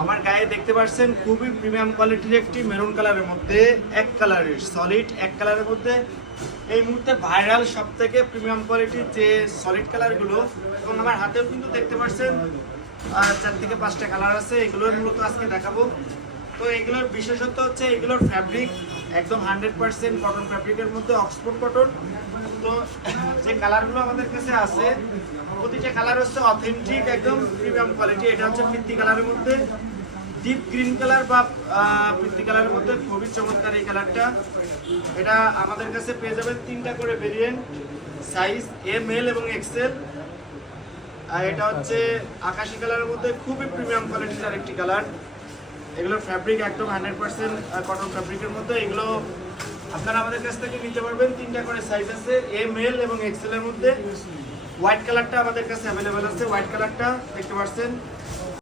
আমার গায়ে দেখতে পাচ্ছেন খুবই প্রিমিয়াম কোয়ালিটির একটি মেরুন কালারের মধ্যে এক কালারের সলিড এক কালারের মধ্যে এই মুহূর্তে ভাইরাল সব থেকে প্রিমিয়াম কোয়ালিটির যে সলিড কালারগুলো, এবং আমার হাতেও কিন্তু দেখতে পাচ্ছেন 4 থেকে 5টা কালার আছে। এগুলোর মূলত আজকে দেখাবো। তো এগুলোর বিশেষত্ব হচ্ছে এগুলোর ফ্যাব্রিক একদম 100% কটন ফ্যাব্রিকের মধ্যে, অক্সফোর্ড কটন। তো যে কালারগুলো আমাদের কাছে আছে প্রতিটা কালার হচ্ছে অথেন্টিক একদম প্রিমিয়াম কোয়ালিটি। এটা হচ্ছে ফিত্তি কালারের মধ্যে ডিপ গ্রিন কালার বা ফিত্তি কালারের মধ্যে খুবই চমৎকার এই কালারটা। এটা আমাদের কাছে পেয়ে যাবেন 3টা করে ভেরিয়েন্ট, সাইজ এম এল এবং এক্সেল। আর এটা হচ্ছে আকাশি কালারের মধ্যে খুবই প্রিমিয়াম কোয়ালিটির আরেকটি কালার। এগুলোর ফ্যাব্রিক একদম 100% কটন ফ্যাব্রিকের মধ্যে। এগুলো আপনারা আমাদের কাছ থেকে নিতে পারবেন। 3টা করে সাইজ আছে এম এল এবং এক্সেল এর মধ্যে। হোয়াইট কালারটা আমাদের কাছে অ্যাভেলেবেল আছে। হোয়াইট কালারটা দেখতে পাচ্ছেন